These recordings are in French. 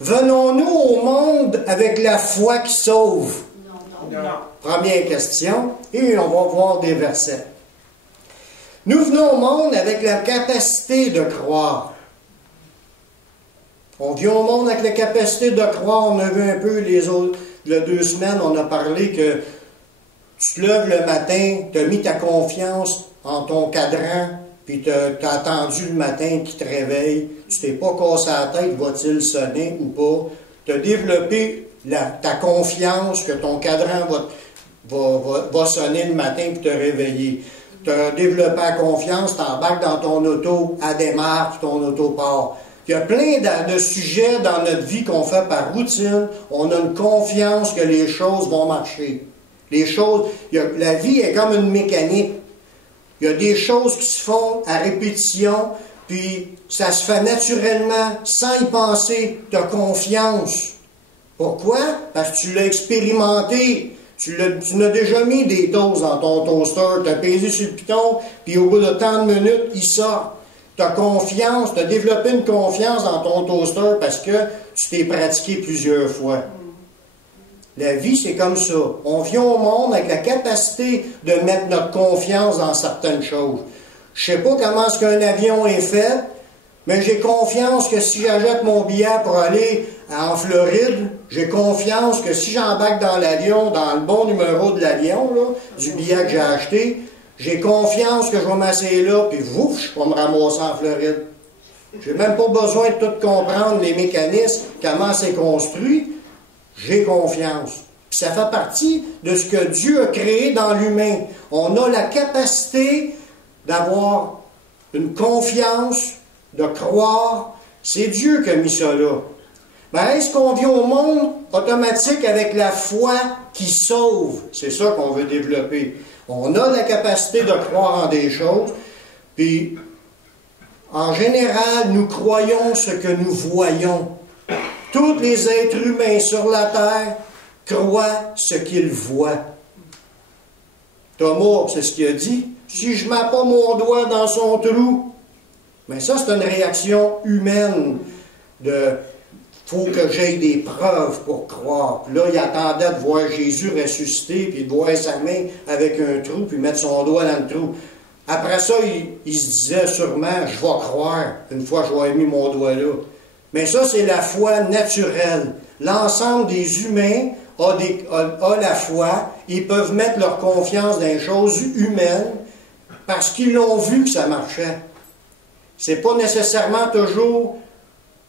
Venons-nous au monde avec la foi qui sauve? Non. Première question, et on va voir des versets. Nous venons au monde avec la capacité de croire. On vient au monde avec la capacité de croire. On a vu un peu les autres, il y a 2 semaines, on a parlé que tu te lèves le matin, tu as mis ta confiance en ton cadran, puis tu as attendu le matin qu'il te réveille. Tu t'es pas cassé la tête, va-t-il sonner ou pas. Tu as développé ta confiance que ton cadran va sonner le matin pour te réveiller. Tu as développé la confiance, tu embarques dans ton auto, elle démarre, puis ton auto part. Il y a plein de sujets dans notre vie qu'on fait par routine. On a une confiance que les choses vont marcher. La vie est comme une mécanique. Il y a des choses qui se font à répétition, puis ça se fait naturellement, sans y penser. Tu as confiance. Pourquoi? Parce que tu l'as expérimenté. Tu n'as déjà mis des toasts dans ton toaster, tu as pesé sur le piton, puis au bout de tant de minutes, il sort. Tu as confiance, tu as développé une confiance dans ton toaster parce que tu t'es pratiqué plusieurs fois. La vie, c'est comme ça. On vient au monde avec la capacité de mettre notre confiance dans certaines choses. Je ne sais pas comment est-ce qu'un avion est fait, mais j'ai confiance que si j'achète mon billet pour aller en Floride, j'ai confiance que si j'embarque dans l'avion, dans le bon numéro de l'avion, du billet que j'ai acheté, j'ai confiance que je vais m'asseoir là, puis ouf, je vais me ramasser en Floride. J'ai même pas besoin de tout comprendre les mécanismes, comment c'est construit. J'ai confiance. Puis ça fait partie de ce que Dieu a créé dans l'humain. On a la capacité d'avoir une confiance, de croire. C'est Dieu qui a mis ça là. Ben, est-ce qu'on vient au monde automatique avec la foi qui sauve? C'est ça qu'on veut développer. On a la capacité de croire en des choses, puis en général, nous croyons ce que nous voyons. Tous les êtres humains sur la terre croient ce qu'ils voient. Thomas, c'est ce qu'il a dit. Si je ne mets pas mon doigt dans son trou, mais ça, c'est une réaction humaine de faut que j'aie des preuves pour croire. Puis là, il attendait de voir Jésus ressusciter, puis de voir sa main avec un trou, puis mettre son doigt dans le trou. Après ça, il se disait sûrement, je vais croire, une fois que je vais avoir mis mon doigt là. Mais ça, c'est la foi naturelle. L'ensemble des humains a la foi. Ils peuvent mettre leur confiance dans les choses humaines parce qu'ils l'ont vu que ça marchait. C'est pas nécessairement toujours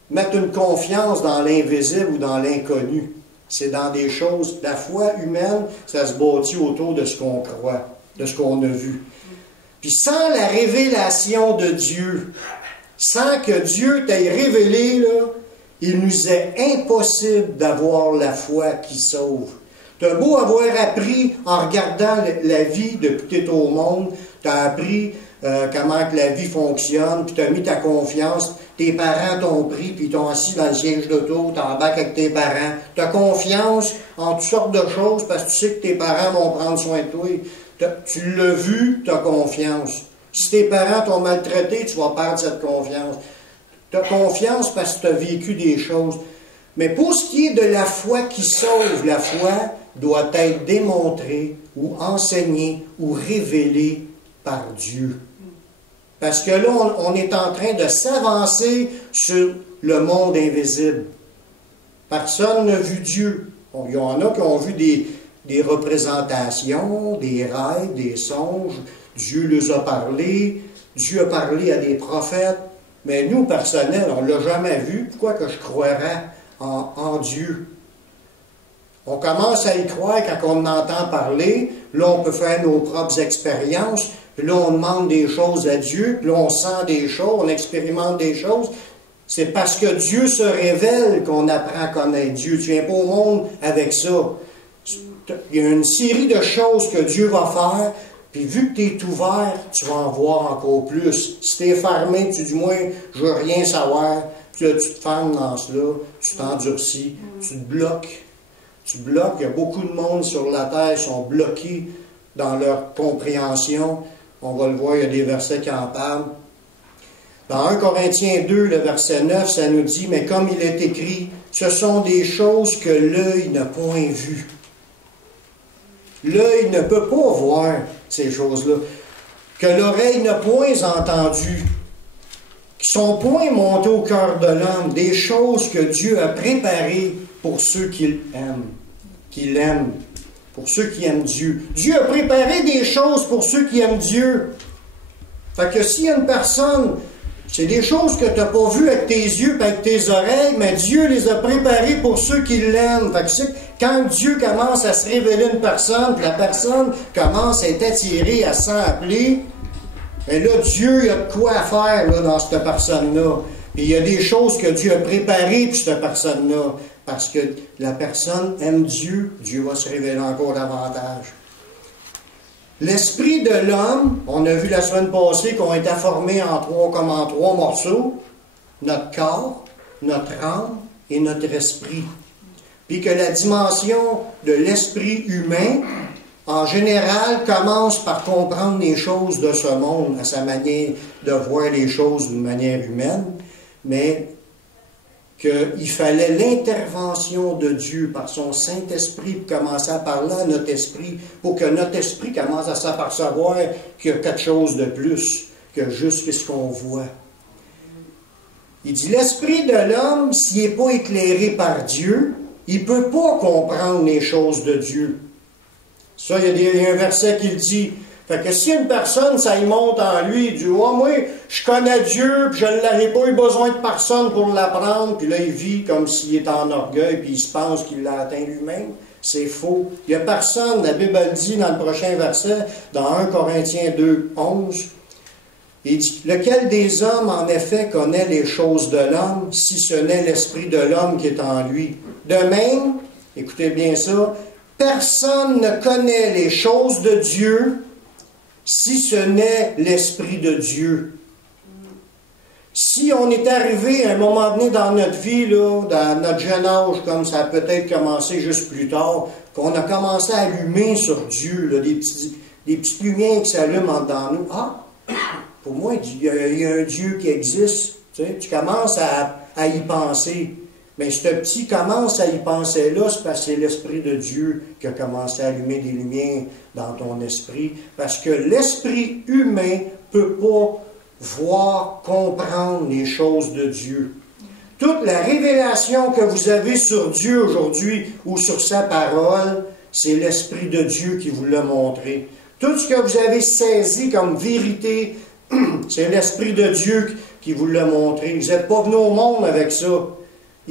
mettre une confiance dans l'invisible ou dans l'inconnu. C'est dans des choses. La foi humaine, ça se bâtit autour de ce qu'on croit, de ce qu'on a vu. Puis sans la révélation de Dieu, sans que Dieu t'ait révélé, là, il nous est impossible d'avoir la foi qui sauve. Tu as beau avoir appris en regardant la vie depuis que tu es au monde, tu as appris comment que la vie fonctionne, puis tu as mis ta confiance, tes parents t'ont pris, puis ils t'ont assis dans le siège d'auto, tu embarques avec tes parents. Tu as confiance en toutes sortes de choses parce que tu sais que tes parents vont prendre soin de toi. Tu l'as vu, tu as confiance. Si tes parents t'ont maltraité, tu vas perdre cette confiance. Tu as confiance parce que tu as vécu des choses. Mais pour ce qui est de la foi qui sauve, la foi doit être démontrée ou enseignée ou révélée par Dieu. Parce que là, on est en train de s'avancer sur le monde invisible. Personne n'a vu Dieu. Il y en a qui ont vu des représentations, des rêves, des songes. Dieu les a parlé. Dieu a parlé à des prophètes. Mais nous, personnels, on ne l'a jamais vu. Pourquoi que je croirais en Dieu? On commence à y croire quand on entend parler. Là, on peut faire nos propres expériences. Puis là, on demande des choses à Dieu. Puis là, on sent des choses, on expérimente des choses. C'est parce que Dieu se révèle qu'on apprend à connaître Dieu. Tu ne viens pas au monde avec ça. Il y a une série de choses que Dieu va faire. Puis vu que tu es ouvert, tu vas en voir encore plus. Si tu es fermé, tu dis, moi, je veux rien savoir. Puis là, tu te fermes dans cela, tu t'endurcis, tu te bloques. Tu bloques. Il y a beaucoup de monde sur la terre qui sont bloqués dans leur compréhension. On va le voir, il y a des versets qui en parlent. Dans 1 Corinthiens 2, le verset 9, ça nous dit, mais comme il est écrit, ce sont des choses que l'œil n'a point vues. L'œil ne peut pas voir ces choses-là, que l'oreille n'a point entendues, qui sont point montées au cœur de l'homme, des choses que Dieu a préparées pour ceux qui l'aiment, pour ceux qui aiment Dieu. Dieu a préparé des choses pour ceux qui aiment Dieu. Fait que s'il y a une personne, c'est des choses que tu n'as pas vues avec tes yeux et avec tes oreilles, mais Dieu les a préparées pour ceux qui l'aiment. Fait que quand Dieu commence à se révéler à une personne, puis la personne commence à être attirée, à s'en appeler, bien là, Dieu, il a de quoi faire là, dans cette personne-là. Puis il y a des choses que Dieu a préparées pour cette personne-là. Parce que la personne aime Dieu, Dieu va se révéler encore davantage. L'esprit de l'homme, on a vu la semaine passée qu'on était formé comme en trois morceaux, notre corps, notre âme et notre esprit. Puis que la dimension de l'esprit humain, en général, commence par comprendre les choses de ce monde, à sa manière de voir les choses d'une manière humaine, mais qu'il fallait l'intervention de Dieu par son Saint-Esprit pour commencer à parler à notre esprit, pour que notre esprit commence à s'apercevoir qu'il y a quelque chose de plus que juste ce qu'on voit. Il dit, l'esprit de l'homme, s'il n'est pas éclairé par Dieu, il ne peut pas comprendre les choses de Dieu. Ça, il y a un verset qui le dit. Fait que si une personne, ça y monte en lui, il dit, oh, moi, je connais Dieu, puis je n'avais pas eu besoin de personne pour l'apprendre, puis là, il vit comme s'il est en orgueil, puis il se pense qu'il l'a atteint lui-même. C'est faux. Il n'y a personne, la Bible le dit dans le prochain verset, dans 1 Corinthiens 2, 11, il dit, lequel des hommes, en effet, connaît les choses de l'homme, si ce n'est l'esprit de l'homme qui est en lui? De même, écoutez bien ça, personne ne connaît les choses de Dieu, si ce n'est l'Esprit de Dieu. Si on est arrivé à un moment donné dans notre vie, là, dans notre jeune âge, comme ça a peut-être commencé juste plus tard, qu'on a commencé à allumer sur Dieu, là, des petites lumières qui s'allument dans nous. Ah, pour moi, il y a un Dieu qui existe. Tu commences à y penser. Mais ce petit commence à y penser là, c'est parce que c'est l'Esprit de Dieu qui a commencé à allumer des lumières dans ton esprit. Parce que l'esprit humain ne peut pas voir, comprendre les choses de Dieu. Toute la révélation que vous avez sur Dieu aujourd'hui ou sur sa parole, c'est l'Esprit de Dieu qui vous l'a montré. Tout ce que vous avez saisi comme vérité, c'est l'Esprit de Dieu qui vous l'a montré. Vous n'êtes pas venu au monde avec ça.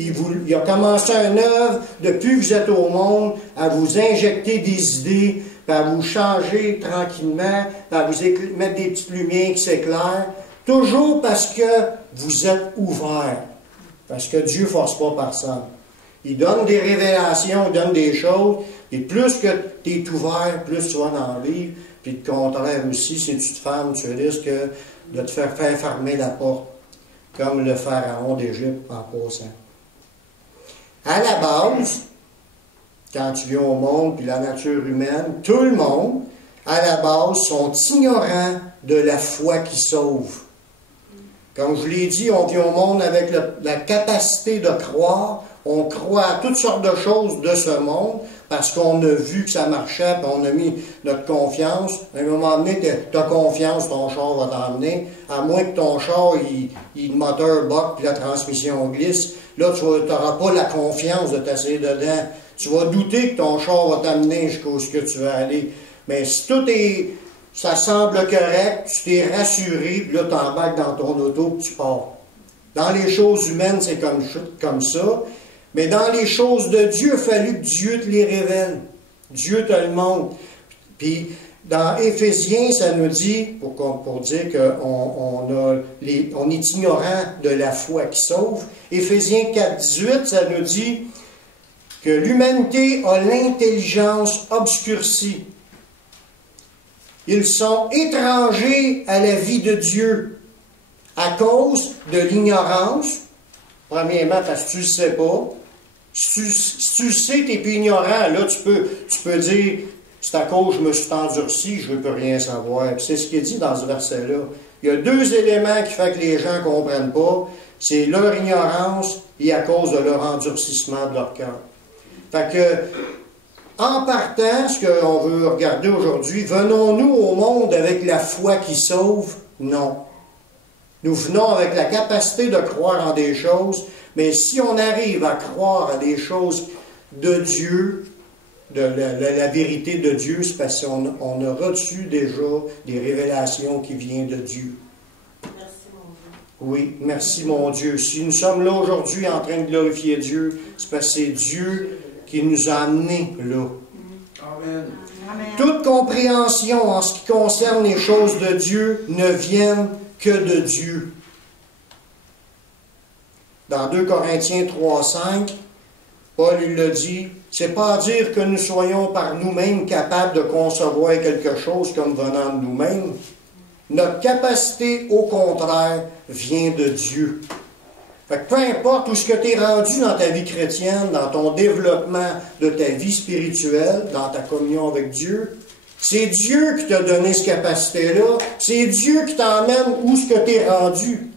Il a commencé une œuvre, depuis que vous êtes au monde, à vous injecter des idées, à vous changer tranquillement, à vous mettre des petites lumières qui s'éclairent, toujours parce que vous êtes ouverts. Parce que Dieu ne force pas personne. Il donne des révélations, il donne des choses, et plus que tu es ouvert, plus tu vas dans le livre, puis le contraire aussi, si tu te fermes, tu risques de te faire fermer la porte, comme le pharaon d'Égypte en passant. À la base, quand tu viens au monde, puis la nature humaine, tout le monde, à la base, sont ignorants de la foi qui sauve. Comme je l'ai dit, on vient au monde avec la capacité de croire. On croit à toutes sortes de choses de ce monde parce qu'on a vu que ça marchait, puis on a mis notre confiance. À un moment donné, tu as confiance, ton char va t'emmener. À moins que ton char, le moteur boque, puis la transmission glisse. Là, tu n'auras pas la confiance de t'asseoir dedans. Tu vas douter que ton char va t'amener jusqu'où ce que tu veux aller. Mais si ça semble correct, tu t'es rassuré, puis là, tu embarques dans ton auto, puis tu pars. Dans les choses humaines, c'est comme ça. Mais dans les choses de Dieu, il a fallu que Dieu te les révèle. Dieu te le montre. Puis, dans Éphésiens, ça nous dit, pour dire qu'on est ignorant de la foi qui sauve, Éphésiens 4, 18, ça nous dit que l'humanité a l'intelligence obscurcie. Ils sont étrangers à la vie de Dieu à cause de l'ignorance. Premièrement, parce que tu ne le sais pas. Si tu le sais, tu n'es plus ignorant. Là, tu peux dire, c'est à cause que je me suis endurci, je ne veux plus rien savoir. Puis c'est ce qu'il dit dans ce verset-là. Il y a deux éléments qui font que les gens ne comprennent pas. C'est leur ignorance et à cause de leur endurcissement de leur cœur. Fait que, en partant, ce qu'on veut regarder aujourd'hui, venons-nous au monde avec la foi qui sauve? Non. Nous venons avec la capacité de croire en des choses, mais si on arrive à croire à des choses de Dieu, de la vérité de Dieu, c'est parce qu'on a reçu déjà des révélations qui viennent de Dieu. Merci, mon Dieu. Oui, merci mon Dieu. Si nous sommes là aujourd'hui en train de glorifier Dieu, c'est parce que c'est Dieu qui nous a amenés là. Amen. Amen. Toute compréhension en ce qui concerne les choses de Dieu ne viennent que de Dieu. Dans 2 Corinthiens 3,5, Paul il le dit, c'est pas à dire que nous soyons par nous-mêmes capables de concevoir quelque chose comme venant de nous-mêmes. Notre capacité, au contraire, vient de Dieu. Fait que peu importe où ce que tu es rendu dans ta vie chrétienne, dans ton développement de ta vie spirituelle, dans ta communion avec Dieu, c'est Dieu qui t'a donné cette capacité-là. C'est Dieu qui t'emmène où ce que tu es rendu.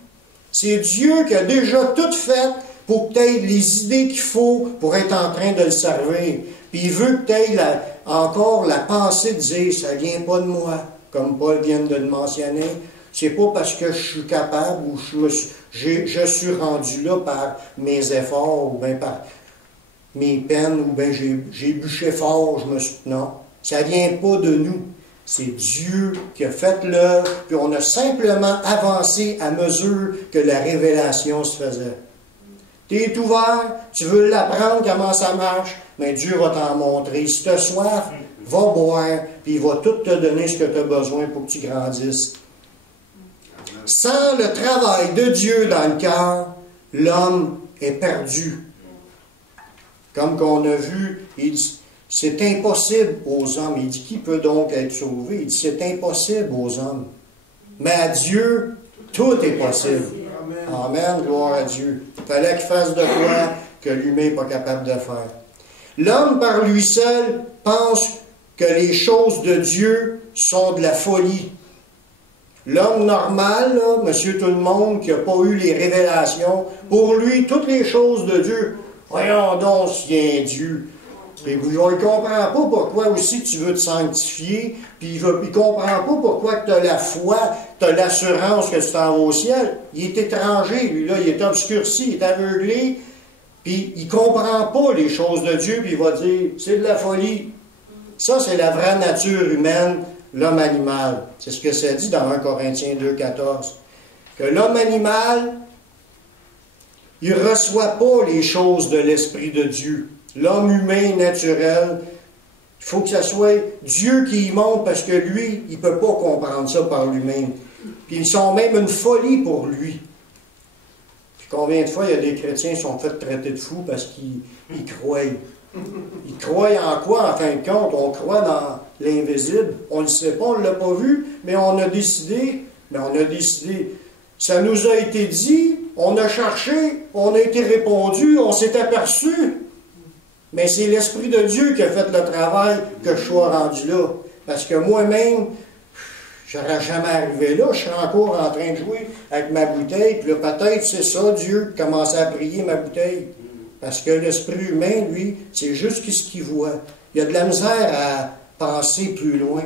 C'est Dieu qui a déjà tout fait pour que tu aies les idées qu'il faut pour être en train de le servir. Puis il veut que tu aies encore la pensée de dire, ça ne vient pas de moi, comme Paul vient de le mentionner. C'est pas parce que je suis capable ou je suis rendu là par mes efforts ou bien par mes peines ou bien j'ai bûché fort, non. Ça ne vient pas de nous. C'est Dieu qui a fait l'œuvre, puis on a simplement avancé à mesure que la révélation se faisait. Tu es ouvert, tu veux l'apprendre comment ça marche, mais Dieu va t'en montrer. Si tu as soif, va boire, puis il va tout te donner ce que tu as besoin pour que tu grandisses. Sans le travail de Dieu dans le cœur, l'homme est perdu. Comme qu'on a vu, il dit, c'est impossible aux hommes. Il dit, qui peut donc être sauvé? Il dit, c'est impossible aux hommes. Mais à Dieu, tout est possible. Amen, gloire à Dieu. Il fallait qu'il fasse de quoi que l'humain n'est pas capable de faire. L'homme, par lui seul, pense que les choses de Dieu sont de la folie. L'homme normal, là, monsieur tout le monde, qui n'a pas eu les révélations, pour lui, toutes les choses de Dieu, voyons donc s'il y a un Dieu. Et il ne comprend pas pourquoi aussi tu veux te sanctifier, puis il ne comprend pas pourquoi tu as la foi, tu as l'assurance que tu t'en vas au ciel. Il est étranger, lui, là, il est obscurci, il est aveuglé, puis il ne comprend pas les choses de Dieu, puis il va dire, c'est de la folie. Ça, c'est la vraie nature humaine, l'homme animal. C'est ce que ça dit dans 1 Corinthiens 2,14. Que l'homme animal, il ne reçoit pas les choses de l'Esprit de Dieu. L'homme humain naturel, il faut que ce soit Dieu qui y montre parce que lui, il ne peut pas comprendre ça par lui-même. Puis ils sont même une folie pour lui. Puis combien de fois il y a des chrétiens qui sont fait traiter de fous parce qu'ils croient. Ils croient en quoi, en fin de compte? On croit dans l'invisible. On ne le sait pas, on ne l'a pas vu, mais on a décidé. Ça nous a été dit, on a cherché, on a été répondu, on s'est aperçu. Mais c'est l'Esprit de Dieu qui a fait le travail que je sois rendu là. Parce que moi-même, je n'aurais jamais arrivé là. Je serais encore en train de jouer avec ma bouteille. Puis là, peut-être c'est ça, Dieu, qui commençait à prier ma bouteille. Parce que l'esprit humain, lui, c'est juste ce qu'il voit. Il y a de la misère à penser plus loin.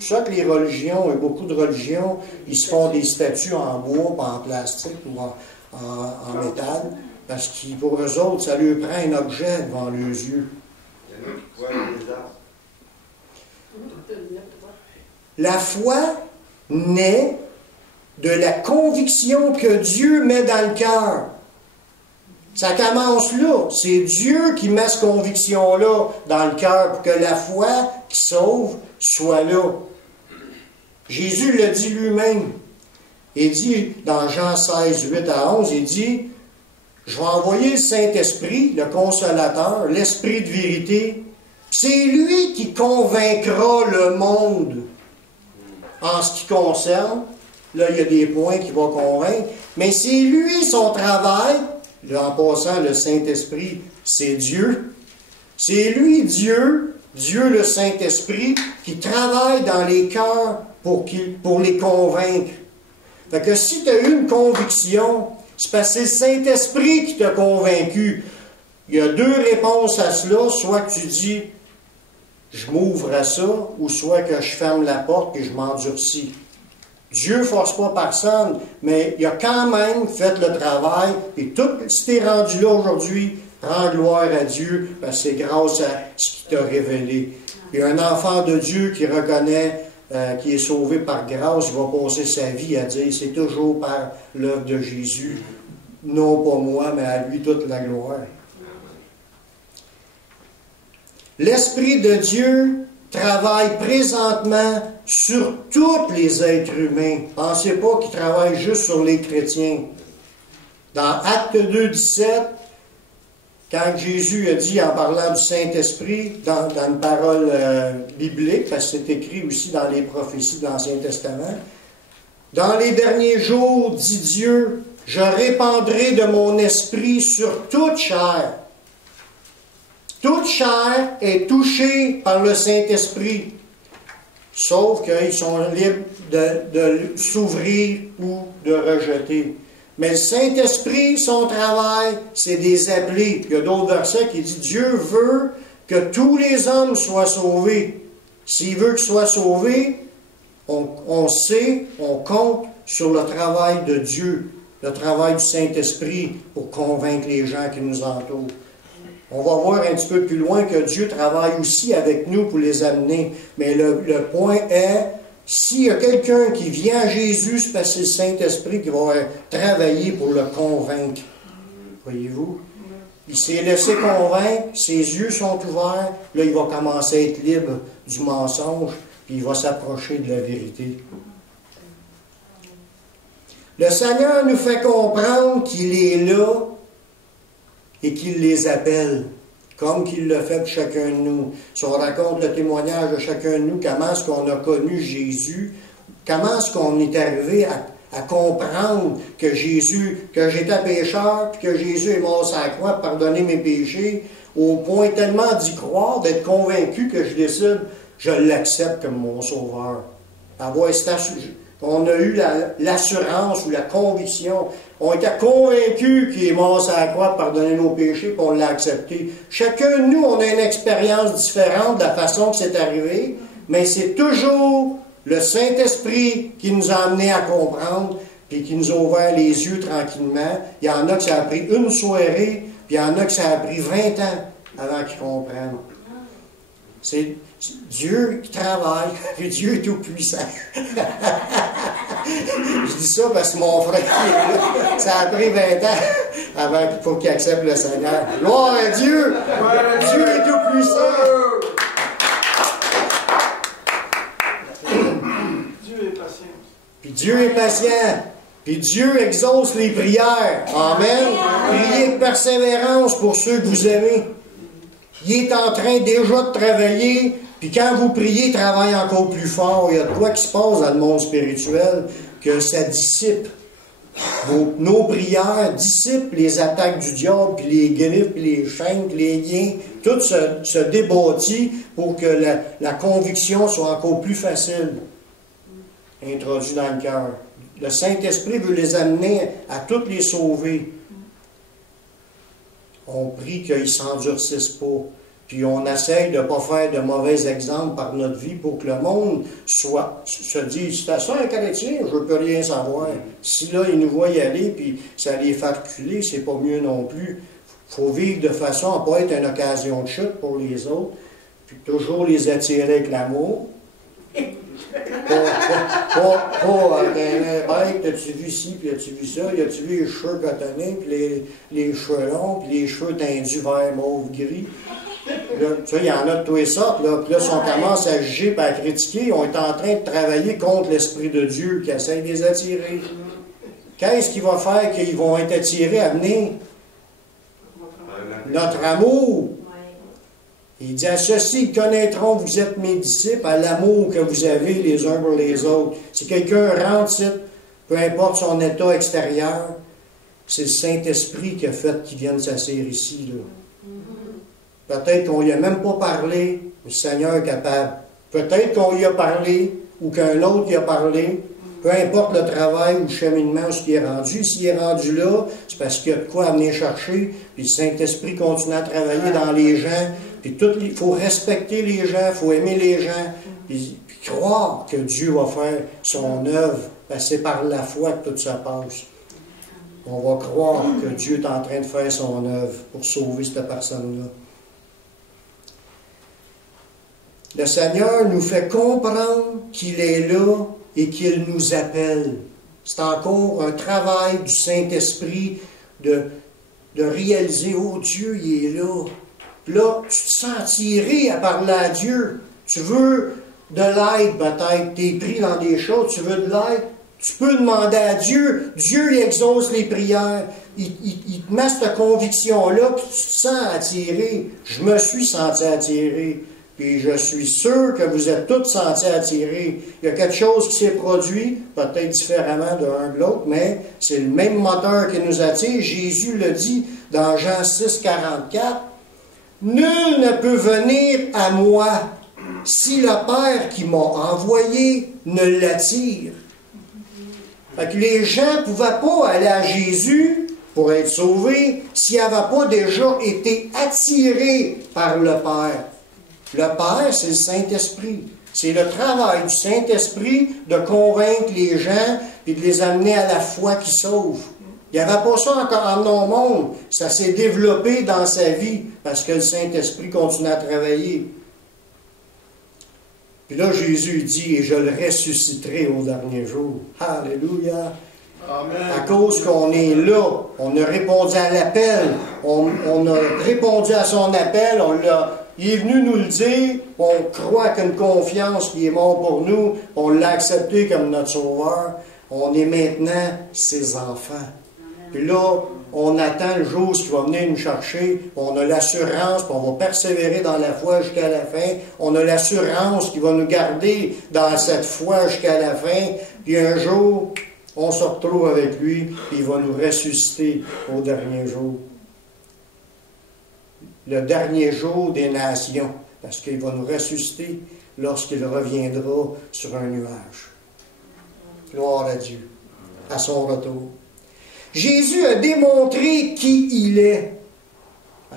C'est ça que les religions, et beaucoup de religions, ils se font des statues en bois, pas en plastique ou en métal. Parce que pour eux autres, ça leur prend un objet devant leurs yeux. La foi naît de la conviction que Dieu met dans le cœur. Ça commence là. C'est Dieu qui met cette conviction-là dans le cœur pour que la foi qui sauve soit là. Jésus le dit lui-même. Il dit dans Jean 16, 8 à 11, il dit, je vais envoyer le Saint-Esprit, le Consolateur, l'Esprit de vérité. C'est lui qui convaincra le monde en ce qui concerne. Là, il y a des points qu'il va convaincre. Mais c'est lui son travail. Là, en passant, le Saint-Esprit, c'est Dieu. C'est lui, Dieu le Saint-Esprit, qui travaille dans les cœurs pour les convaincre. Fait que si tu as eu une conviction, c'est parce que c'est le Saint-Esprit qui t'a convaincu. Il y a deux réponses à cela. Soit que tu dis, je m'ouvre à ça, ou soit que je ferme la porte et je m'endurcis. Dieu ne force pas personne, mais il a quand même fait le travail. Et tout, si tu es rendu là aujourd'hui, rends gloire à Dieu, parce que c'est grâce à ce qu'il t'a révélé. Et un enfant de Dieu qui reconnaît qui est sauvé par grâce, il va passer sa vie à dire, c'est toujours par l'œuvre de Jésus, non pas moi, mais à lui toute la gloire. L'Esprit de Dieu travaille présentement sur tous les êtres humains. Pensez pas qu'il travaille juste sur les chrétiens. Dans Acte 2, 17, quand Jésus a dit, en parlant du Saint-Esprit, dans une parole biblique, parce que c'est écrit aussi dans les prophéties de l'Ancien Testament, « Dans les derniers jours, dit Dieu, je répandrai de mon esprit sur toute chair. » Toute chair est touchée par le Saint-Esprit, sauf qu'ils sont libres de s'ouvrir ou de rejeter. Mais le Saint-Esprit, son travail, c'est des appelés. Il y a d'autres versets qui disent, Dieu veut que tous les hommes soient sauvés. S'il veut qu'ils soient sauvés, on sait, on compte sur le travail de Dieu, le travail du Saint-Esprit pour convaincre les gens qui nous entourent. On va voir un petit peu plus loin que Dieu travaille aussi avec nous pour les amener. Mais le point est, s'il y a quelqu'un qui vient à Jésus, c'est parce que c'est le Saint-Esprit qui va travailler pour le convaincre. Voyez-vous? Il s'est laissé convaincre, ses yeux sont ouverts, là il va commencer à être libre du mensonge, puis il va s'approcher de la vérité. Le Seigneur nous fait comprendre qu'il est là et qu'il les appelle, comme qu'il le fait pour chacun de nous. Si on raconte le témoignage de chacun de nous, comment est-ce qu'on a connu Jésus, comment est-ce qu'on est arrivé à comprendre que Jésus, que j'étais pécheur, puis que Jésus est mort sur la croix pour pardonner mes péchés, au point tellement d'y croire, d'être convaincu que je décide, je l'accepte comme mon sauveur. On a eu l'assurance ou la conviction. On était convaincus qu'il est mort sur la croix pour pardonner nos péchés, puis on l'a accepté. Chacun de nous, on a une expérience différente de la façon que c'est arrivé, mais c'est toujours le Saint-Esprit qui nous a amenés à comprendre, puis qui nous a ouvert les yeux tranquillement. Il y en a que ça a pris une soirée, puis il y en a que ça a pris 20 ans avant qu'ils comprennent. C'est Dieu qui travaille, et Dieu est tout-puissant. Je dis ça parce que mon frère, ça a pris 20 ans avant pour qu'il accepte le Seigneur. Gloire à Dieu! Dieu est tout-puissant! Dieu est patient. Puis Dieu est patient. Puis Dieu exauce les prières. Amen. Priez de persévérance pour ceux que vous aimez. Il est en train déjà de travailler. Puis quand vous priez, il travaille encore plus fort. Il y a de quoi qui se passe dans le monde spirituel que ça dissipe. Nos prières dissipent les attaques du diable, puis les griffes, puis les chaînes, puis les liens. Tout se débâtit pour que la conviction soit encore plus facile introduite dans le cœur. Le Saint-Esprit veut les amener à toutes les sauver. On prie qu'ils ne s'endurcissent pas. Puis on essaye de ne pas faire de mauvais exemples par notre vie pour que le monde se dise, c'est ça un chrétien, je ne veux plus rien savoir. Si là, ils nous voient y aller, puis ça les fait reculer, c'est pas mieux non plus. Il faut vivre de façon à ne pas être une occasion de chute pour les autres, puis toujours les attirer avec l'amour. As-tu vu ci, puis as-tu vu ça, as-tu vu les cheveux cotonnés, puis les cheveux longs, puis les cheveux tendus vert, mauve, gris. Là, tu vois, il y en a de toutes les sortes. Puis là, si on commence à juger et à critiquer, on est en train de travailler contre l'Esprit de Dieu qui essaie de les attirer. Qu'est-ce qui va faire qu'ils vont être attirés à venir? Notre amour. Il dit, à ceci, ils connaîtront, vous êtes mes disciples, à l'amour que vous avez les uns pour les autres. Si quelqu'un rentre ici, peu importe son état extérieur, c'est le Saint-Esprit qui a fait qu'il vienne s'asseoir ici, là. Peut-être qu'on n'y a même pas parlé, le Seigneur est capable. Peut-être qu'on y a parlé, ou qu'un autre y a parlé, Peu importe le travail ou le cheminement où il est rendu, s'il est rendu là, c'est parce qu'il y a de quoi à venir chercher, puis le Saint-Esprit continue à travailler dans les gens, puis il faut respecter les gens, il faut aimer les gens, puis croire que Dieu va faire son œuvre, parce que c'est par la foi que tout ça passe. On va croire que Dieu est en train de faire son œuvre pour sauver cette personne-là. Le Seigneur nous fait comprendre qu'il est là et qu'il nous appelle. C'est encore un travail du Saint-Esprit de réaliser, oh Dieu, il est là. Puis là, tu te sens attiré à parler à Dieu. Tu veux de l'aide peut-être, tu es pris dans des choses, tu veux de l'aide, tu peux demander à Dieu. Dieu, il exauce les prières. Il te met cette conviction-là, puis tu te sens attiré. Je me suis senti attiré. Puis je suis sûr que vous êtes tous sentis attirés. Il y a quelque chose qui s'est produit, peut-être différemment de l'un de l'autre, mais c'est le même moteur qui nous attire. Jésus le dit dans Jean 6, 44. Nul ne peut venir à moi si le Père qui m'a envoyé ne l'attire. Fait que les gens ne pouvaient pas aller à Jésus pour être sauvés s'ils n'avaient pas déjà été attirés par le Père. Le Père, c'est le Saint-Esprit. C'est le travail du Saint-Esprit de convaincre les gens et de les amener à la foi qui sauve. Il n'y avait pas ça encore en non monde. Ça s'est développé dans sa vie parce que le Saint-Esprit continue à travailler. Puis là, Jésus dit, et je le ressusciterai au dernier jour. Alléluia! Amen. À cause qu'on est là, on a répondu à l'appel, on a répondu à son appel, il est venu nous le dire, on croit qu'il y a une confiance qui est mort pour nous, on l'a accepté comme notre sauveur, on est maintenant ses enfants. Puis là, on attend le jour où il va venir nous chercher, on a l'assurance, puis on va persévérer dans la foi jusqu'à la fin, on a l'assurance qu'il va nous garder dans cette foi jusqu'à la fin, puis un jour, on se retrouve avec lui, puis il va nous ressusciter au dernier jour. Le dernier jour des nations, parce qu'il va nous ressusciter lorsqu'il reviendra sur un nuage. Gloire à Dieu, à son retour. Jésus a démontré qui il est.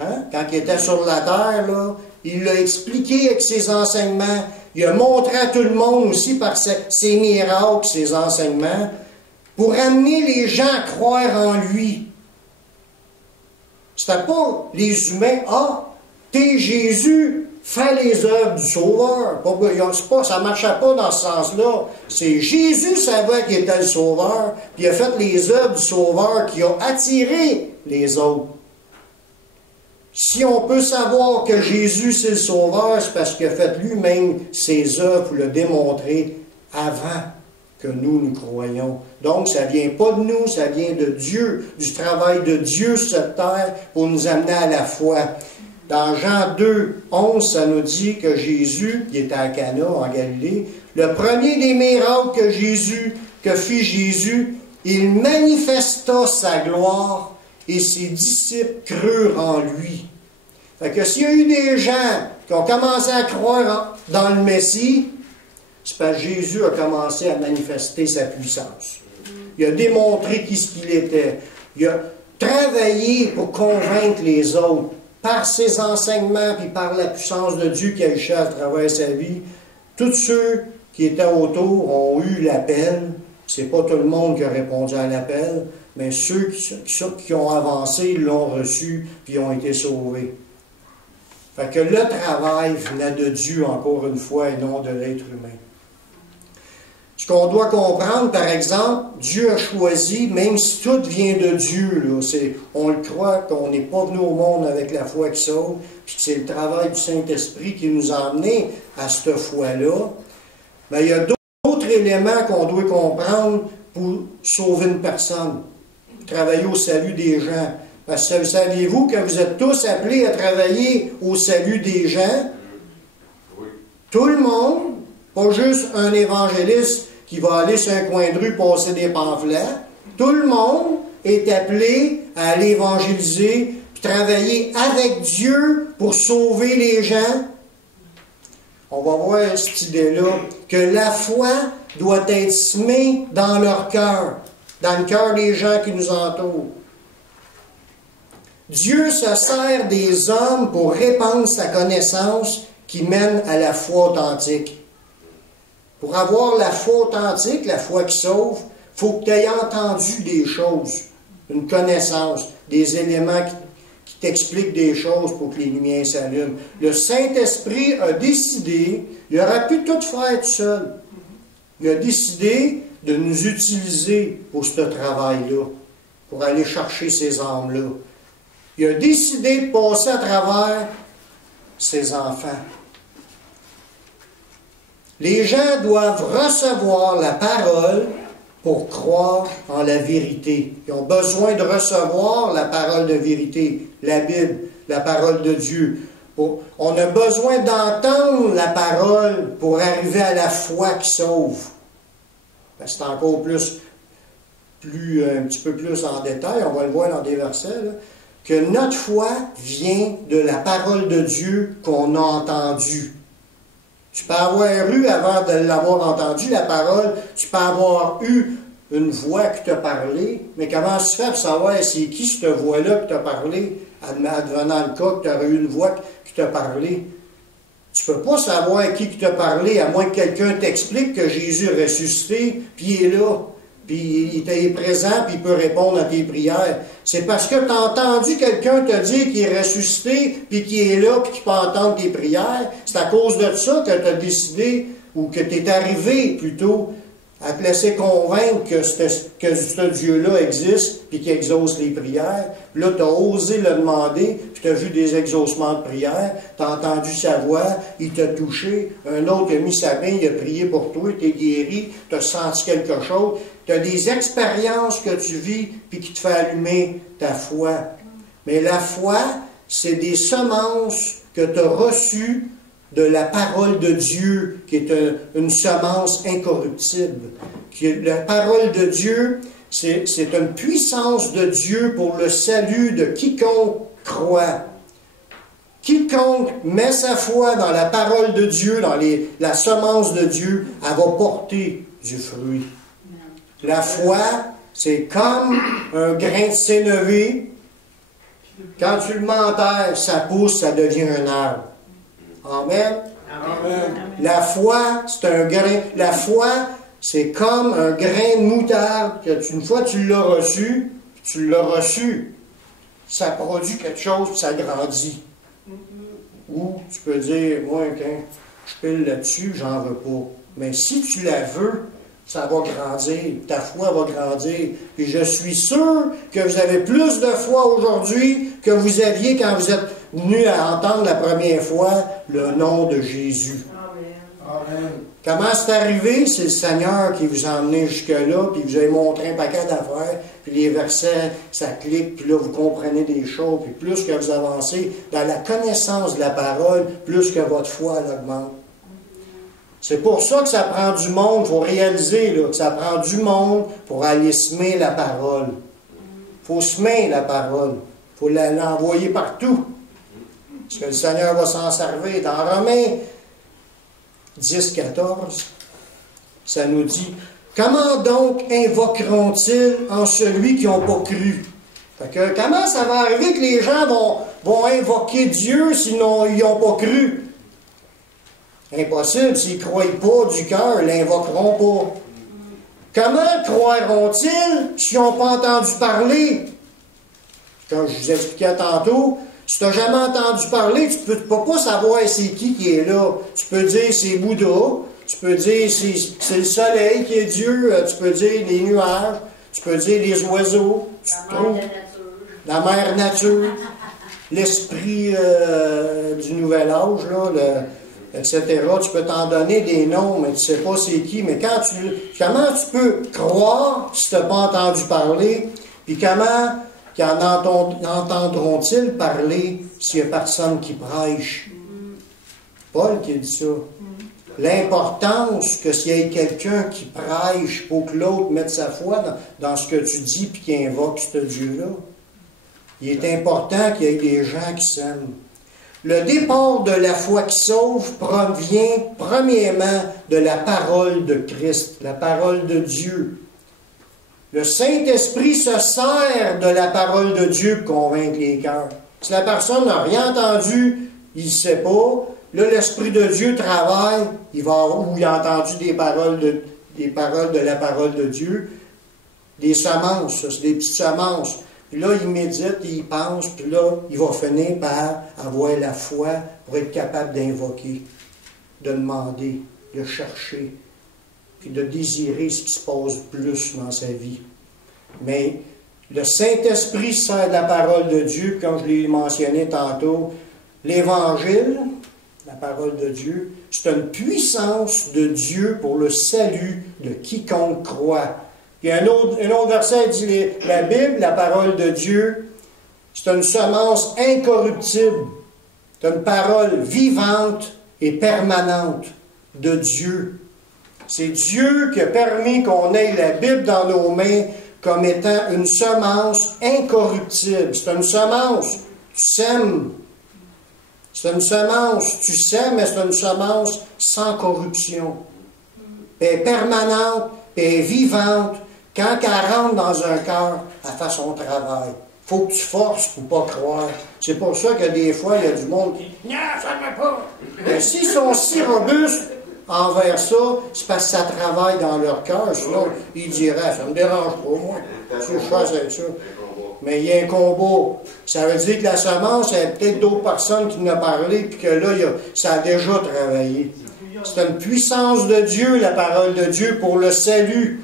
Hein? Quand il était sur la terre, là, il l'a expliqué avec ses enseignements. Il a montré à tout le monde aussi par ses miracles, ses enseignements, pour amener les gens à croire en lui. C'était pas les humains, t'es Jésus, fais les œuvres du Sauveur. Ça ne marchait pas dans ce sens-là. C'est Jésus savait qu'il était le Sauveur, puis il a fait les œuvres du Sauveur qui ont attiré les autres. Si on peut savoir que Jésus c'est le Sauveur, c'est parce qu'il a fait lui-même ses œuvres pour le démontrer avant que nous croyons. Donc, ça ne vient pas de nous, ça vient de Dieu, du travail de Dieu sur cette terre pour nous amener à la foi. Dans Jean 2, 11, ça nous dit que Jésus, qui était à Cana, en Galilée, le premier des miracles que fit Jésus, il manifesta sa gloire et ses disciples crurent en lui. Fait que s'il y a eu des gens qui ont commencé à croire dans le Messie, c'est parce que Jésus a commencé à manifester sa puissance. Il a démontré qui ce qu'il était. Il a travaillé pour convaincre les autres par ses enseignements et par la puissance de Dieu qui a agissait à travers sa vie. Tous ceux qui étaient autour ont eu l'appel. C'est pas tout le monde qui a répondu à l'appel, mais ceux qui ont avancé l'ont reçu puis ont été sauvés. Fait que le travail venait de Dieu encore une fois et non de l'être humain. Ce qu'on doit comprendre, par exemple, Dieu a choisi, même si tout vient de Dieu, là, on le croit qu'on n'est pas venu au monde avec la foi qui sauve, puis que c'est le travail du Saint-Esprit qui nous a amenés à cette foi-là. Mais il y a d'autres éléments qu'on doit comprendre pour sauver une personne, pour travailler au salut des gens. Parce que saviez-vous que vous êtes tous appelés à travailler au salut des gens? Oui. Tout le monde, pas juste un évangéliste qui va aller sur un coin de rue passer des pamphlets. Tout le monde est appelé à aller évangéliser, puis travailler avec Dieu pour sauver les gens. On va voir cette idée-là, que la foi doit être semé dans leur cœur, dans le cœur des gens qui nous entourent. Dieu se sert des hommes pour répandre sa connaissance qui mène à la foi authentique. Pour avoir la foi authentique, la foi qui sauve, il faut que tu aies entendu des choses, une connaissance, des éléments qui t'expliquent des choses pour que les lumières s'allument. Le Saint-Esprit a décidé, il aurait pu tout faire tout seul. Il a décidé de nous utiliser pour ce travail-là, pour aller chercher ces âmes-là. Il a décidé de passer à travers ses enfants. Les gens doivent recevoir la parole pour croire en la vérité. Ils ont besoin de recevoir la parole de vérité, la Bible, la parole de Dieu. On a besoin d'entendre la parole pour arriver à la foi qui sauve. C'est encore un petit peu plus en détail, on va le voir dans des versets, là, que notre foi vient de la parole de Dieu qu'on a entendue. Tu peux avoir eu, avant de l'avoir entendu, la parole, tu peux avoir eu une voix qui t'a parlé, mais comment tu fais pour savoir c'est qui cette voix-là qui t'a parlé, advenant le cas que tu aurais eu une voix qui t'a parlé? Tu ne peux pas savoir qui t'a parlé, à moins que quelqu'un t'explique que Jésus est ressuscité, puis il est là, puis il est présent, puis il peut répondre à tes prières. C'est parce que tu as entendu quelqu'un te dire qu'il est ressuscité, puis qu'il est là, puis qu'il peut entendre tes prières. C'est à cause de ça que tu as décidé, ou que tu es arrivé plutôt, à te laisser convaincre que ce Dieu-là existe, puis qu'il exauce les prières. Puis là, tu as osé le demander, puis tu as vu des exaucements de prières, tu as entendu sa voix, il t'a touché, un autre a mis sa main, il a prié pour toi, tu es guéri, tu as senti quelque chose. Tu as des expériences que tu vis, puis qui te fait allumer ta foi. Mais la foi, c'est des semences que tu as reçues de la parole de Dieu, qui est une semence incorruptible. La parole de Dieu, c'est une puissance de Dieu pour le salut de quiconque croit. Quiconque met sa foi dans la parole de Dieu, dans la semence de Dieu, elle va porter du fruit. La foi, c'est comme un grain de sénévé. Quand tu le m'enterres, ça pousse, ça devient un arbre. Amen. Amen. La foi, c'est un grain. La foi, c'est comme un grain de moutarde que une fois tu l'as reçu, ça produit quelque chose, puis ça grandit. Ou tu peux dire, moi, quand je pile là-dessus, j'en veux pas. Mais si tu la veux, ça va grandir, ta foi va grandir. Puis je suis sûr que vous avez plus de foi aujourd'hui que vous aviez quand vous êtes venu à entendre la première fois le nom de Jésus. Amen. Comment c'est arrivé? C'est le Seigneur qui vous a emmené jusque-là, puis vous avez montré un paquet d'affaires, puis les versets, ça clique, puis là, vous comprenez des choses, puis plus que vous avancez dans la connaissance de la parole, plus que votre foi elle augmente. C'est pour ça que ça prend du monde, il faut réaliser là, que ça prend du monde pour aller semer la parole. Il faut semer la parole. Il faut l'envoyer partout. Parce que le Seigneur va s'en servir. Dans Romains 10, 14, ça nous dit « Comment donc invoqueront-ils en celui qui n'ont pas cru? » Fait que comment ça va arriver que les gens vont invoquer Dieu sinon ils n'ont pas cru? Impossible, s'ils ne croient pas du cœur, ils ne l'invoqueront pas. Comment croiront-ils s'ils n'ont pas entendu parler? Comme je vous expliquais tantôt, si tu n'as jamais entendu parler, tu ne peux pas savoir c'est qui est là. Tu peux dire c'est Bouddha, tu peux dire c'est le soleil qui est Dieu, tu peux dire les nuages, tu peux dire les oiseaux, la mère nature, l'esprit du nouvel âge, là, etc. Tu peux t'en donner des noms, mais tu ne sais pas c'est qui. Mais comment tu peux croire si tu n'as pas entendu parler? Puis comment entendront-ils parler s'il n'y a personne qui prêche? Paul qui a dit ça. L'importance que s'il y ait quelqu'un qui prêche pour que l'autre mette sa foi dans ce que tu dis puis qu'il invoque ce Dieu-là. Il est important qu'il y ait des gens qui s'aiment. Le départ de la foi qui sauve provient premièrement de la parole de Christ, la parole de Dieu. Le Saint-Esprit se sert de la parole de Dieu pour convaincre les cœurs. Si la personne n'a rien entendu, il ne sait pas. Là, l'Esprit de Dieu travaille, il a entendu des paroles de la parole de Dieu, des semences, c'est des petites semences. Puis là, il médite, il pense, puis là, il va finir par avoir la foi pour être capable d'invoquer, de demander, de chercher, puis de désirer ce qui se passe plus dans sa vie. Mais le Saint-Esprit sert de la parole de Dieu, comme je l'ai mentionné tantôt, l'Évangile, la parole de Dieu, c'est une puissance de Dieu pour le salut de quiconque croit. Puis un autre verset dit, la Bible, la parole de Dieu, c'est une semence incorruptible. C'est une parole vivante et permanente de Dieu. C'est Dieu qui a permis qu'on ait la Bible dans nos mains comme étant une semence incorruptible. C'est une semence, tu sèmes. C'est une semence, tu sèmes, mais c'est une semence sans corruption. Elle est permanente, elle est vivante. Quand elle rentre dans un cœur, elle fait son travail. Il faut que tu forces pour ne pas croire. C'est pour ça que des fois, il y a du monde qui dit « Non, ça ne va pas! » Mais s'ils sont si robustes envers ça, c'est parce que ça travaille dans leur cœur. Sinon, ils diraient « Ça ne me dérange pas, moi. Si je fais avec ça. » Mais il y a un combat. Ça veut dire que la semence, il y a peut-être d'autres personnes qui en ont parlé, puis que là, ça a déjà travaillé. C'est une puissance de Dieu, la parole de Dieu, pour le salut.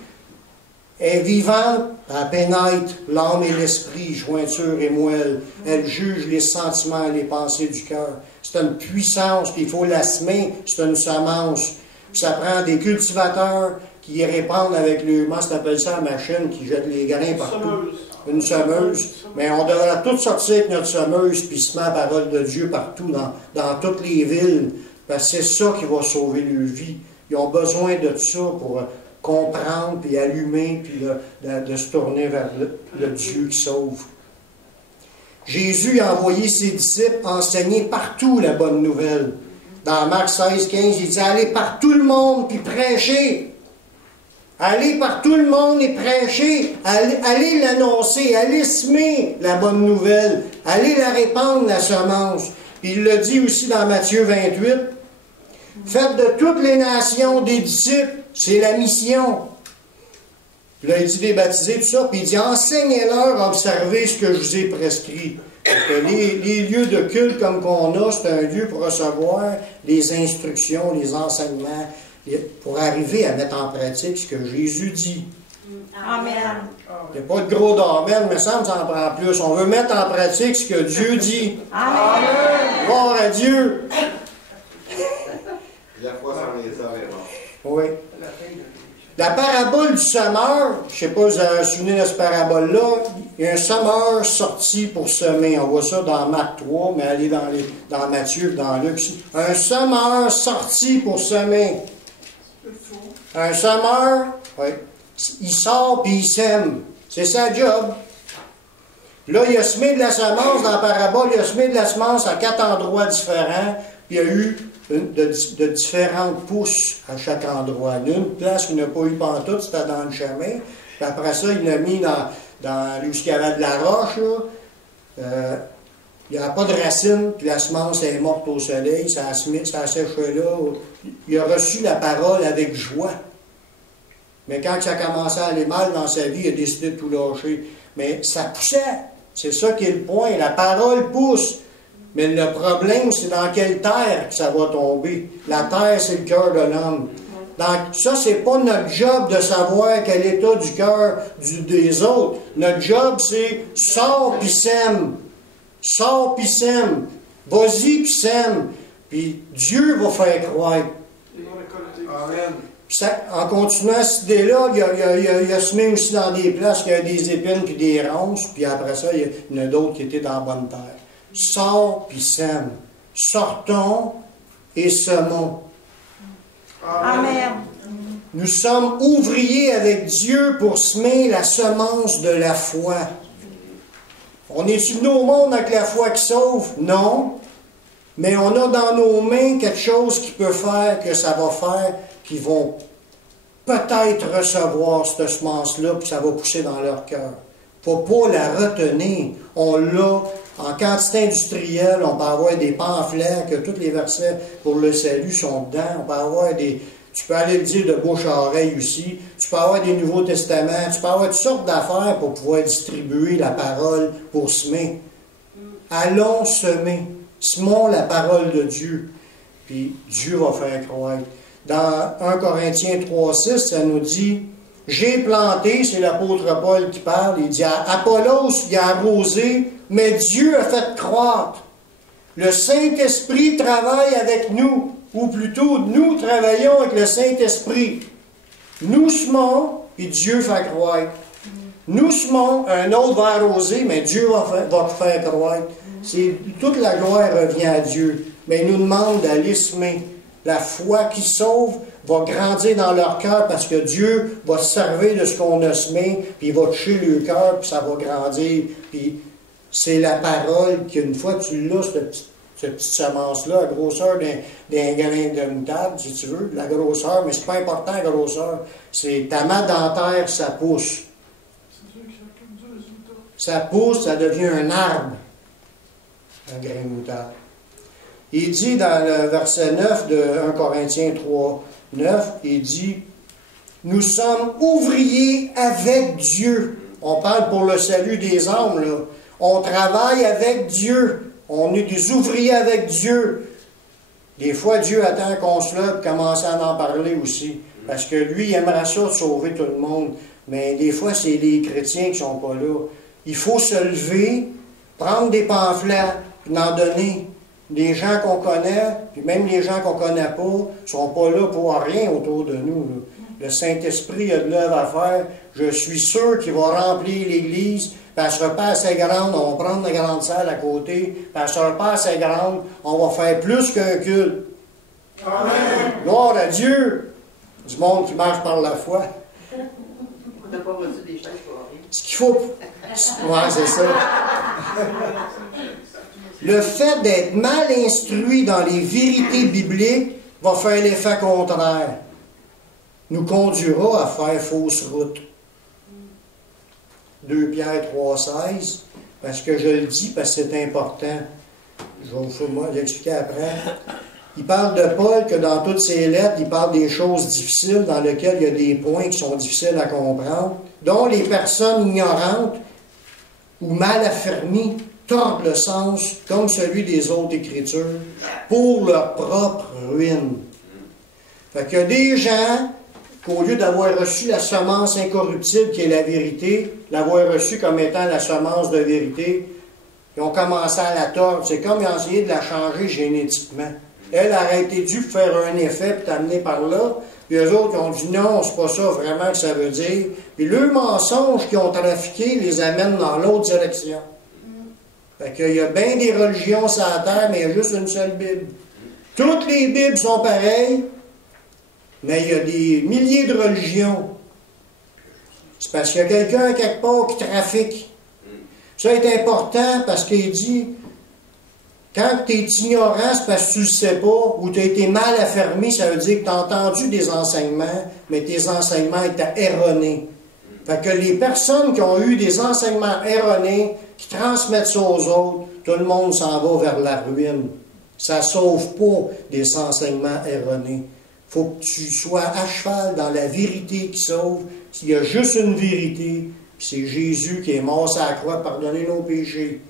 Elle est vivante, elle pénètre l'âme et l'esprit, jointure et moelle. Elle juge les sentiments et les pensées du cœur. C'est une puissance, puis il faut la semer, c'est une semence. Puis ça prend des cultivateurs qui y répandent avec le, comment ça s'appelle ça, la machine, qui jette les grains partout. Une semeuse. Mais on devrait tous sortir avec notre semeuse, puis semer la parole de Dieu partout, dans toutes les villes. Parce que c'est ça qui va sauver leur vie. Ils ont besoin de ça pour comprendre, puis allumer, puis de se tourner vers le Dieu qui sauve. Jésus a envoyé ses disciples enseigner partout la bonne nouvelle. Dans Marc 16, 15, il dit « Allez par tout le monde, puis prêchez. Allez par tout le monde et prêchez. Allez l'annoncer. Allez semer la bonne nouvelle. Allez la répandre, la semence. » Puis il le dit aussi dans Matthieu 28. « Faites de toutes les nations des disciples. » C'est la mission. Puis là, il dit les baptiser, tout ça. Puis il dit, enseignez-leur à observer ce que je vous ai prescrit. Les lieux de culte comme qu'on a, c'est un lieu pour recevoir les instructions, les enseignements, pour arriver à mettre en pratique ce que Jésus dit. Amen. Il n'y a pas de gros d'amen, mais ça me s'en prend plus. On veut mettre en pratique ce que Dieu dit. Amen. Gloire à Dieu. La foi sans les arrêts. Oui. La parabole du semeur, je ne sais pas si vous avez souvenir de cette parabole-là, il y a un semeur sorti pour semer. On voit ça dans Marc 3, mais allez dans Matthieu, dans Luc. Un semeur sorti pour semer. Un semeur, oui, il sort puis il sème. C'est sa job. Là, il a semé de la semence dans la parabole, il a semé de la semence à 4 endroits différents, puis il y a eu de différentes pousses à chaque endroit. Une place qu'il n'a pas eu pantoute, c'était dans le chemin. Puis après ça, il l'a mis dans où il y avait de la roche. Il n'y avait pas de racines, puis la semence est morte au soleil, ça a séché là. Il a reçu la parole avec joie. Mais quand ça a commencé à aller mal dans sa vie, il a décidé de tout lâcher. Mais ça poussait. C'est ça qui est le point. La parole pousse. Mais le problème, c'est dans quelle terre que ça va tomber. La terre, c'est le cœur de l'homme. Donc, ça, c'est pas notre job de savoir quel état du cœur des autres. Notre job, c'est sors puis sème. Sors puis sème. Vas-y puis sème. Puis Dieu va faire croire. Amen. Puis ça, en continuant cette idée-là, il a semé aussi dans des places qui avaient des épines puis des ronces. Puis après ça, il y en a d'autres qui étaient dans la bonne terre. Sors puis sème. Sortons et semons. Amen. Nous sommes ouvriers avec Dieu pour semer la semence de la foi. On est venu au monde avec la foi qui sauve? Non. Mais on a dans nos mains quelque chose qui peut faire, que ça va faire, qu'ils vont peut-être recevoir cette semence-là, puis ça va pousser dans leur cœur. Il ne faut pas la retenir. On l'a en quantité industrielle, on peut avoir des pamphlets, que tous les versets pour le salut sont dedans. On peut avoir des... Tu peux aller le dire de bouche à oreille aussi. Tu peux avoir des Nouveaux Testaments. Tu peux avoir toutes sortes d'affaires pour pouvoir distribuer la parole pour semer. Allons semer. Semons la parole de Dieu. Puis Dieu va faire croître. Dans 1 Corinthiens 3,6, ça nous dit « J'ai planté », c'est l'apôtre Paul qui parle, il dit « Apollos, il a arrosé, mais Dieu a fait croître. Le Saint-Esprit travaille avec nous, ou plutôt, nous travaillons avec le Saint-Esprit. Nous semons, et Dieu fait croître. Nous semons, un autre va arroser, mais Dieu va faire croître. Toute la gloire revient à Dieu. Mais il nous demande d'aller semer. La foi qui sauve va grandir dans leur cœur parce que Dieu va se servir de ce qu'on a semé, puis il va toucher le cœur, puis ça va grandir. Puis c'est la parole qu'une fois tu l'as, cette petite semence-là, la grosseur d'un grain de moutarde, si tu veux, la grosseur, mais c'est pas important la grosseur. C'est ta main dentaire, ça pousse. Ça pousse, ça devient un arbre, un grain de moutarde. Il dit dans le verset 9 de 1 Corinthiens 3, 9, il dit « Nous sommes ouvriers avec Dieu. » On parle pour le salut des âmes, là. On travaille avec Dieu. On est des ouvriers avec Dieu. Des fois, Dieu attend qu'on se lève et commence à en parler aussi. Parce que lui, il aimerait ça sauver tout le monde. Mais des fois, c'est les chrétiens qui ne sont pas là. Il faut se lever, prendre des pamphlets, puis en donner. Les gens qu'on connaît, puis même les gens qu'on ne connaît pas, ne sont pas là pour rien autour de nous. Là. Le Saint-Esprit a de l'œuvre à faire. Je suis sûr qu'il va remplir l'Église. Puis elle ne sera pas assez grande, on va prendre la grande salle à côté. Puis elle ne sera pas assez grande, on va faire plus qu'un culte. Amen. Gloire à Dieu! Du monde qui marche par la foi. On n'a pas reçu des chaises pour rien. Ce qu'il faut... Ouais, c'est ça. Le fait d'être mal instruit dans les vérités bibliques va faire l'effet contraire. Nous conduira à faire fausse route. 2 Pierre 3,16, parce que je le dis, parce que c'est important. Je vais vous l'expliquer après. Il parle de Paul que dans toutes ses lettres, il parle des choses difficiles dans lesquelles il y a des points qui sont difficiles à comprendre, dont les personnes ignorantes ou mal affermies tordent le sens, comme celui des autres Écritures, pour leur propre ruine. Fait qu'il y a des gens qu'au lieu d'avoir reçu la semence incorruptible qui est la vérité, l'avoir reçue comme étant la semence de vérité, ils ont commencé à la tordre. C'est comme ils ont essayé de la changer génétiquement. Elle aurait été due faire un effet puis t'amener par là. Puis eux autres, ils ont dit non, c'est pas ça vraiment que ça veut dire. Puis le mensonge qu'ils ont trafiqué les amène dans l'autre direction. Fait qu'il y a bien des religions sur la terre, mais il y a juste une seule Bible. Toutes les Bibles sont pareilles, mais il y a des milliers de religions. C'est parce qu'il y a quelqu'un quelque part qui trafique. Ça est important parce qu'il dit, quand tu es ignorant, c'est parce que tu ne le sais pas, ou tu as été mal affermi, ça veut dire que tu as entendu des enseignements, mais tes enseignements étaient erronés. Fait que les personnes qui ont eu des enseignements erronés, qui transmettent ça aux autres, tout le monde s'en va vers la ruine. Ça ne sauve pas des enseignements erronés. Il faut que tu sois à cheval dans la vérité qui sauve. Il y a juste une vérité, puis c'est Jésus qui est mort sur la croix, pardonner nos péchés.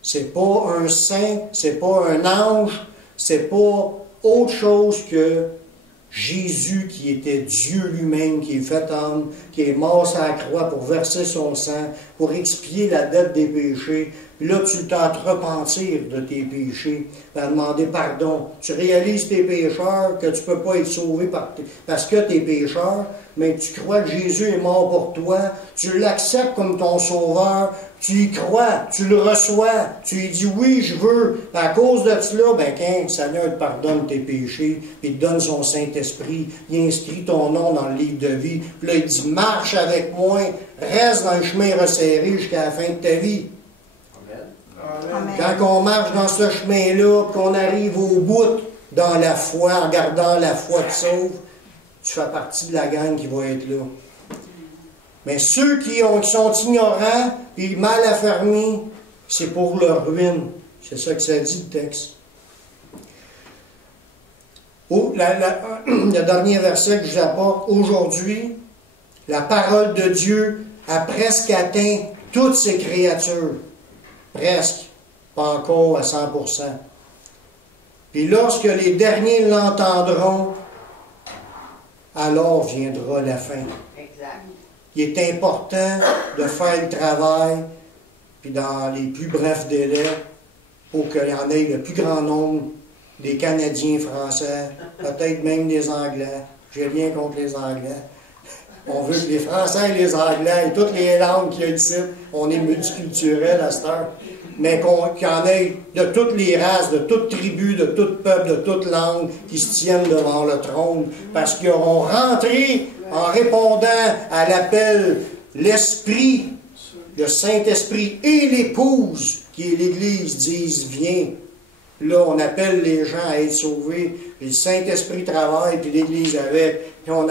C'est pas un saint, c'est pas un ange, c'est pas autre chose que Jésus qui était Dieu lui-même, qui est fait homme, qui est mort sur la croix pour verser son sang, pour expier la dette des péchés. Puis là, tu t'as à te repentir de tes péchés, à demander pardon. Tu réalises tes pécheurs, que tu ne peux pas être sauvé parce que tu es pécheur, mais tu crois que Jésus est mort pour toi, tu l'acceptes comme ton sauveur, tu y crois, tu le reçois, tu lui dis oui, je veux. À cause de cela, ben le Seigneur te pardonne tes péchés, puis il te donne son Saint-Esprit, il inscrit ton nom dans le livre de vie, puis là il dit marche avec moi, reste dans le chemin resserré jusqu'à la fin de ta vie. Amen. Quand on marche dans ce chemin-là, qu'on arrive au bout dans la foi, en gardant la foi te sauve, tu fais partie de la gang qui va être là. Mais ceux qui sont ignorants et mal affermis, c'est pour leur ruine. C'est ça que ça dit le texte. Le dernier verset que je vous apporte, aujourd'hui, la parole de Dieu a presque atteint toutes ses créatures. Presque. Pas encore à 100%. Puis lorsque les derniers l'entendront, alors viendra la fin. Exact. Il est important de faire le travail, puis dans les plus brefs délais, pour qu'il y en ait le plus grand nombre des Canadiens français, peut-être même des Anglais. J'ai rien contre les Anglais. On veut que les Français et les Anglais et toutes les langues qu'il y a ici, on est multiculturels à cette heure, mais qu'il y en ait de toutes les races, de toutes tribus, de tout peuple, de toute langue qui se tiennent devant le trône, parce qu'ils auront rentré en répondant à l'appel, l'Esprit, le Saint-Esprit et l'Épouse, qui est l'Église, disent « Viens ». Là, on appelle les gens à être sauvés, puis le Saint-Esprit travaille, puis l'Église avec, puis on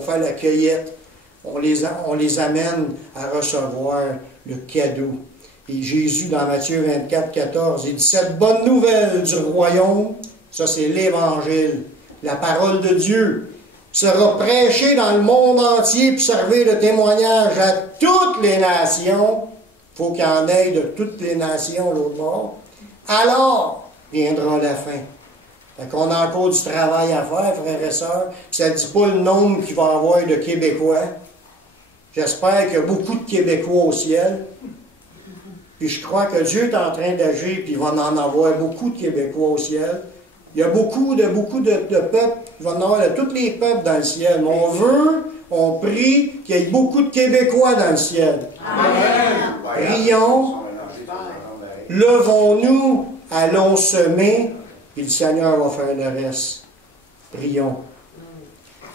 fait la cueillette, on les amène à recevoir le cadeau. Et Jésus, dans Matthieu 24, 14, il dit « Cette bonne nouvelle du royaume, ça c'est l'Évangile, la parole de Dieu, sera prêchée dans le monde entier, puis servir de témoignage à toutes les nations. » Il faut qu'il y en ait de toutes les nations, l'autre bord. Alors viendra la fin. Fait qu'on a encore du travail à faire, frères et sœurs. Ça ne dit pas le nombre qu'il va y avoir de Québécois. J'espère qu'il y a beaucoup de Québécois au ciel. Puis je crois que Dieu est en train d'agir, puis il va en avoir beaucoup de Québécois au ciel. Il y a beaucoup de peuples. Il va en avoir de tous les peuples dans le ciel. Mais on prie qu'il y ait beaucoup de Québécois dans le ciel. Amen. Prions. Levons-nous, allons semer, et le Seigneur va faire le reste. Prions.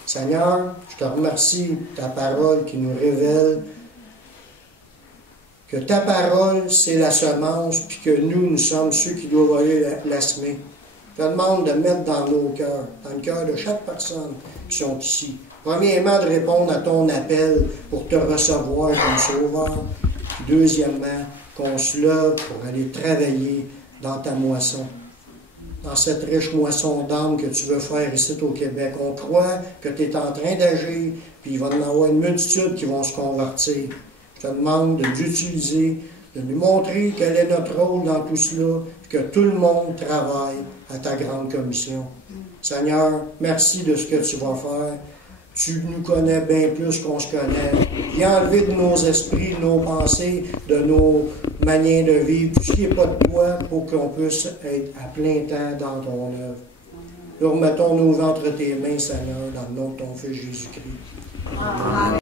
Seigneur, je te remercie de ta parole qui nous révèle que ta parole, c'est la semence, puis que nous sommes ceux qui doivent aller la semer. Je te demande de mettre dans nos cœurs, dans le cœur de chaque personne qui sont ici. Premièrement, de répondre à ton appel pour te recevoir comme sauveur. Puis deuxièmement, qu'on se lève pour aller travailler dans ta moisson, dans cette riche moisson d'âme que tu veux faire ici au Québec. On croit que tu es en train d'agir, puis il va y en avoir une multitude qui vont se convertir. Je te demande de l'utiliser, de nous montrer quel est notre rôle dans tout cela, puis que tout le monde travaille à ta grande commission. Seigneur, merci de ce que tu vas faire. Tu nous connais bien plus qu'on se connaît. Viens enlever de nos esprits, de nos pensées, de nos manières de vivre, tout ce qui n'est pas de toi, pour qu'on puisse être à plein temps dans ton œuvre. Nous remettons nos vies entre tes mains, Seigneur, dans le nom de ton Fils Jésus-Christ. Amen.